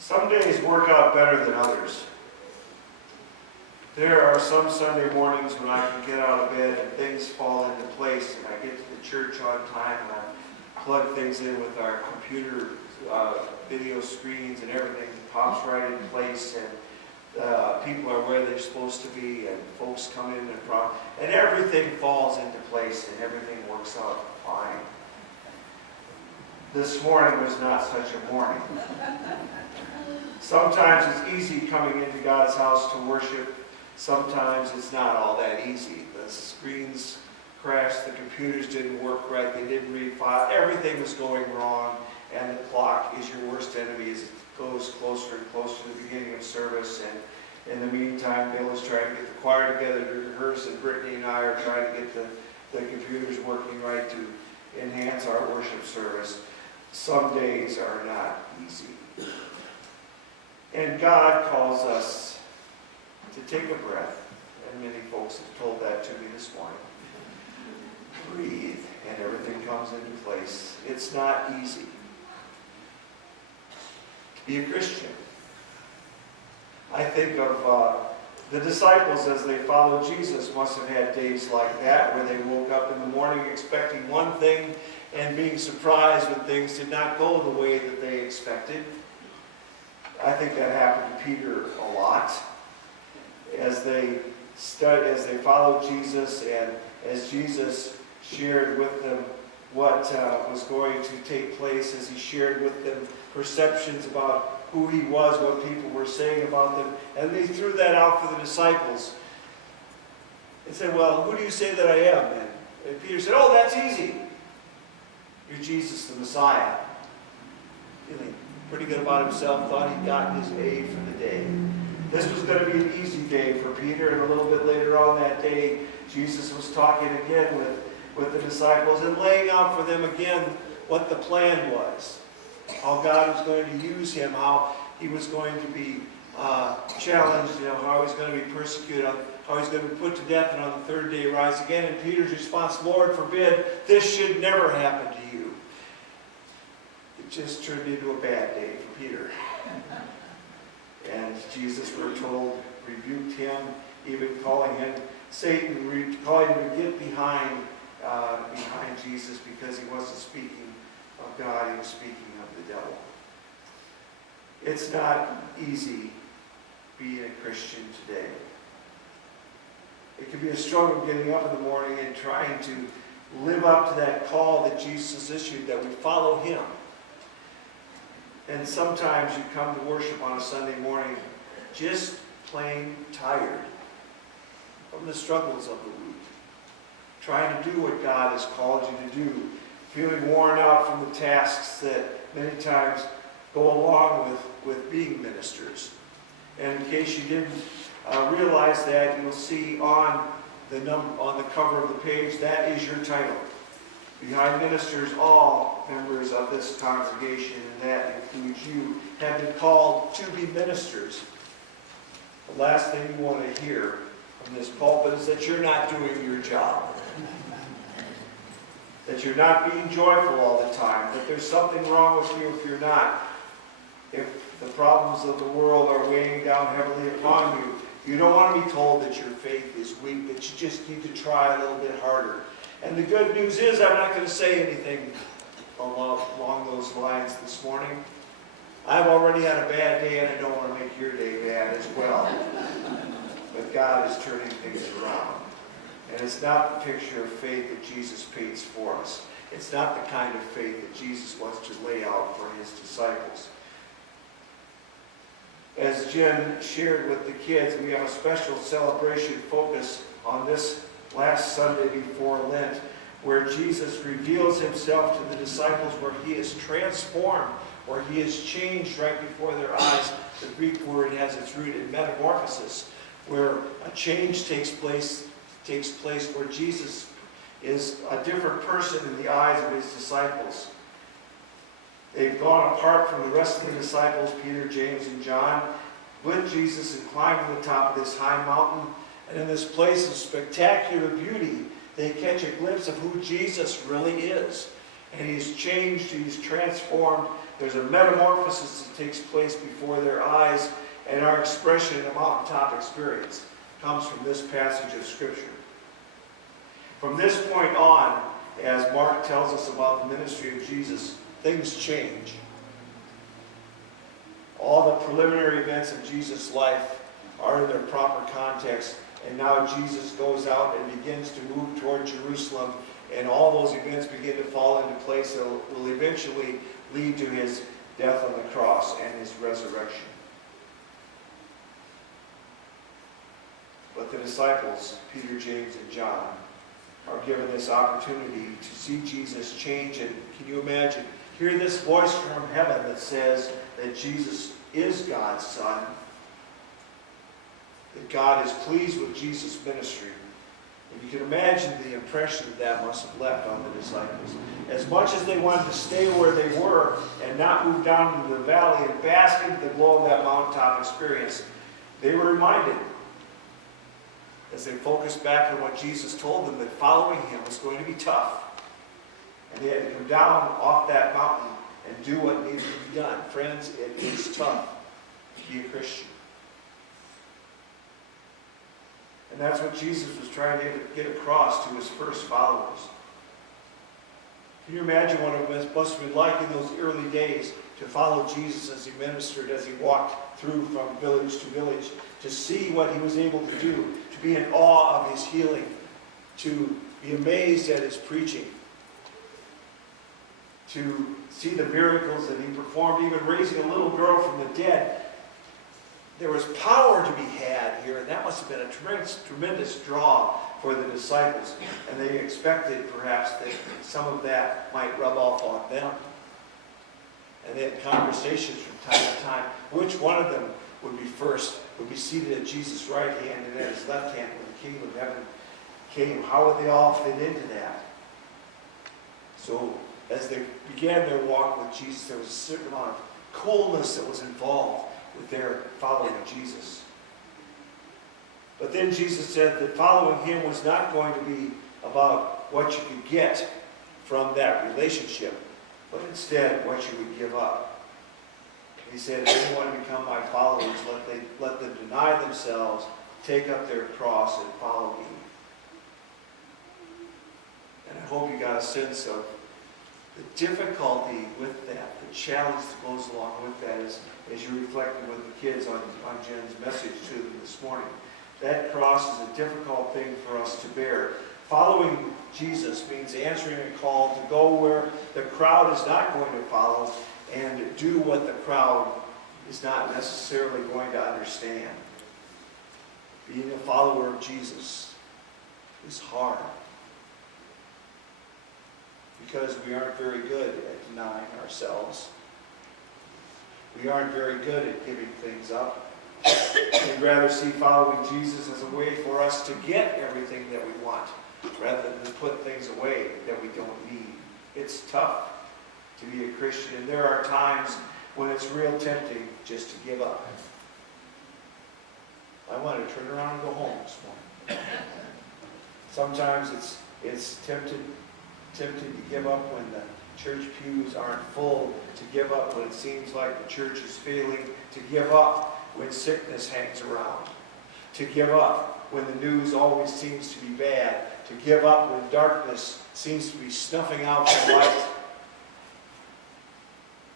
Some days work out better than others. There are some Sunday mornings when I can get out of bed and things fall into place and I get to the church on time and I plug things in with our computer video screens and everything pops right in place and people are where they're supposed to be and folks come in and everything falls into place and everything works out fine. This morning was not such a morning. Sometimes it's easy coming into God's house to worship. Sometimes it's not all that easy. The screens crashed, the computers didn't work right, they didn't read file, everything was going wrong, and the clock is your worst enemy as it goes closer and closer to the beginning of service. And in the meantime, Bill is trying to get the choir together to rehearse, and Brittany and I are trying to get the computers working right to enhance our worship service. Some days are not easy. And God calls us to take a breath, and many folks have told that to me this morning. Breathe, and everything comes into place. It's not easy to be a Christian. I think of the disciples as they followed Jesus must have had days like that where they woke up in the morning expecting one thing and being surprised when things did not go the way that they expected. I think that happened to Peter a lot as they followed Jesus and as Jesus shared with them what was going to take place, as he shared with them perceptions about who he was, what people were saying about them, and they threw that out for the disciples. They said, well, who do you say that I am? And Peter said, oh, that's easy. You're Jesus the Messiah. Feeling pretty good about himself, thought he'd gotten his A for the day. This was going to be an easy day for Peter, and a little bit later on that day, Jesus was talking again with the disciples and laying out for them again what the plan was. How God was going to use him, how he was going to be challenged, how he was going to be persecuted, how he was going to be put to death, and on the third day rise again. And Peter's response, Lord forbid, this should never happen to you. It just turned into a bad day for Peter. And Jesus, we're told, rebuked him, even calling him Satan, calling him to get behind Jesus because he wasn't speaking of God, he was speaking of the devil. It's not easy being a Christian today. It can be a struggle getting up in the morning and trying to live up to that call that Jesus issued, that we follow him. And sometimes you come to worship on a Sunday morning just plain tired from the struggles of the week, trying to do what God has called you to do, feeling worn out from the tasks that many times go along with being ministers. And in case you didn't realize that, you'll see on the cover of the page, that is your title. Behind ministers, all members of this congregation, and that includes you, have been called to be ministers. The last thing you want to hear from this pulpit is that you're not doing your job. That you're not being joyful all the time. That there's something wrong with you if you're not. If the problems of the world are weighing down heavily upon you, you don't want to be told that your faith is weak, that you just need to try a little bit harder. And the good news is I'm not going to say anything along those lines this morning. I've already had a bad day, and I don't want to make your day bad as well. But God is turning things around. And it's not the picture of faith that Jesus paints for us. It's not the kind of faith that Jesus wants to lay out for his disciples. As Jen shared with the kids, we have a special celebration focus on this last Sunday before Lent, where Jesus reveals himself to the disciples, where he is transformed, where he is changed right before their eyes. The Greek word has its root in metamorphosis, where a change takes place where Jesus is a different person in the eyes of his disciples. They've gone apart from the rest of the disciples, Peter, James, and John, with Jesus and climbed to the top of this high mountain. And in this place of spectacular beauty, they catch a glimpse of who Jesus really is. And he's changed, he's transformed, There's a metamorphosis that takes place before their eyes, and our expression in a mountaintop experience comes from this passage of Scripture. From this point on, as Mark tells us about the ministry of Jesus, things change. All the preliminary events of Jesus' life are in their proper context, and now Jesus goes out and begins to move toward Jerusalem, and all those events begin to fall into place that will eventually lead to his death on the cross and his resurrection. But the disciples, Peter, James, and John, are given this opportunity to see Jesus change. And can you imagine? Hear this voice from heaven that says that Jesus is God's Son, that God is pleased with Jesus' ministry. And you can imagine the impression that must have left on the disciples. As much as they wanted to stay where they were and not move down into the valley and bask into the glow of that mountaintop experience, they were reminded, as they focused back on what Jesus told them, that following him was going to be tough. And they had to come down off that mountain and do what needed to be done. Friends, it is tough to be a Christian. And that's what Jesus was trying to get across to his first followers. Can you imagine what it must have been like in those early days to follow Jesus as he ministered, as he walked through from village to village, to see what he was able to do, to be in awe of his healing, to be amazed at his preaching, to see the miracles that he performed, even raising a little girl from the dead. There was power to be had here, and that must have been a tremendous draw for the disciples. And they expected, perhaps, that some of that might rub off on them. And they had conversations from time to time. Which one of them would be first, would be seated at Jesus' right hand and at his left hand when the kingdom of heaven came? How would they all fit into that? So, as they began their walk with Jesus, there was a certain amount of coolness that was involved with their following of Jesus. But then Jesus said that following him was not going to be about what you could get from that relationship, but instead what you would give up. He said, if you want to become my followers, let them deny themselves, take up their cross, and follow me. And I hope you got a sense of the difficulty with that, the challenge that goes along with that, as you reflected with the kids on Jen's message to them this morning. That cross is a difficult thing for us to bear. Following Jesus means answering a call to go where the crowd is not going to follow and do what the crowd is not necessarily going to understand. Being a follower of Jesus is hard, because we aren't very good at denying ourselves. We aren't very good at giving things up. We'd rather see following Jesus as a way for us to get everything that we want, rather than to put things away that we don't need. It's tough to be a Christian, and there are times when it's real tempting just to give up. I want to turn around and go home this morning. Sometimes it's tempting to give up when the church pews aren't full, to give up when it seems like the church is failing, to give up when sickness hangs around, to give up when the news always seems to be bad, to give up when darkness seems to be snuffing out the light.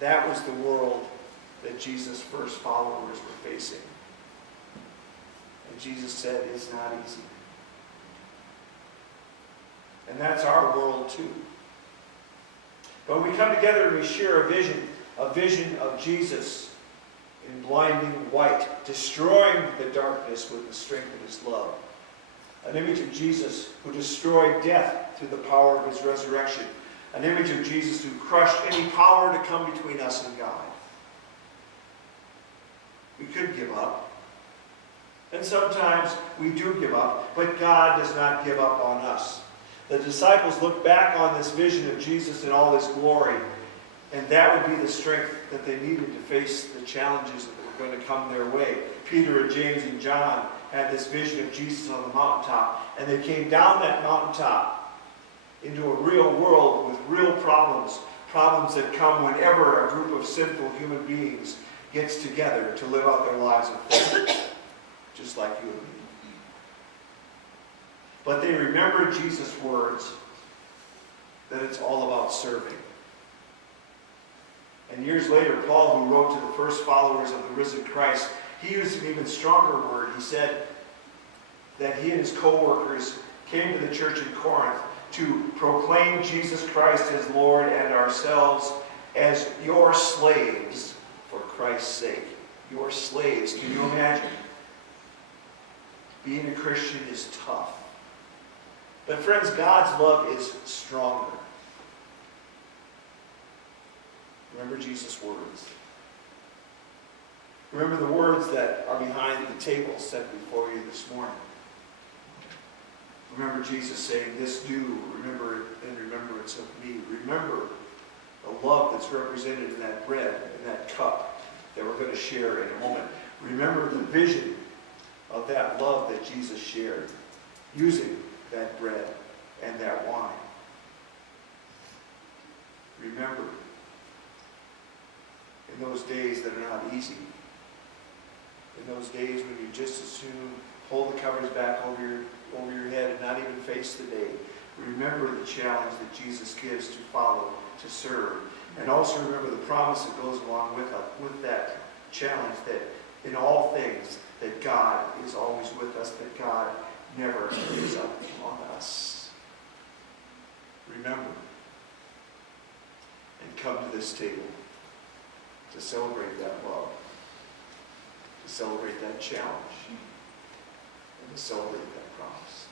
That was the world that Jesus' first followers were facing. And Jesus said, it's not easy. And that's our world too. But we come together and we share a vision of Jesus in blinding white, destroying the darkness with the strength of his love. An image of Jesus who destroyed death through the power of his resurrection. An image of Jesus who crushed any power to come between us and God. We could give up. And sometimes we do give up, but God does not give up on us. The disciples looked back on this vision of Jesus in all his glory, and that would be the strength that they needed to face the challenges that were going to come their way. Peter and James and John had this vision of Jesus on the mountaintop, and they came down that mountaintop into a real world with real problems. problems that come whenever a group of sinful human beings gets together to live out their lives of faith, just like you and me. But they remember Jesus' words that it's all about serving. And years later, Paul, who wrote to the first followers of the risen Christ, he used an even stronger word. He said that he and his co-workers came to the church in Corinth to proclaim Jesus Christ as Lord and ourselves as your slaves for Christ's sake. Your slaves. Can you imagine? Being a Christian is tough. But friends, God's love is stronger. Remember Jesus' words. Remember the words that are behind the table set before you this morning. Remember Jesus saying, "This do, remember it in remembrance of me." Remember the love that's represented in that bread and that cup that we're going to share in a moment. Remember the vision of that love that Jesus shared, using that bread and that wine. Remember, in those days that are not easy, in those days when you just as soon pull the covers back over your head and not even face the day, remember the challenge that Jesus gives to follow, to serve. And also remember the promise that goes along with that challenge, that in all things, that God is always with us, that God never gives up on us. Remember, and come to this table to celebrate that love, to celebrate that challenge, and to celebrate that promise.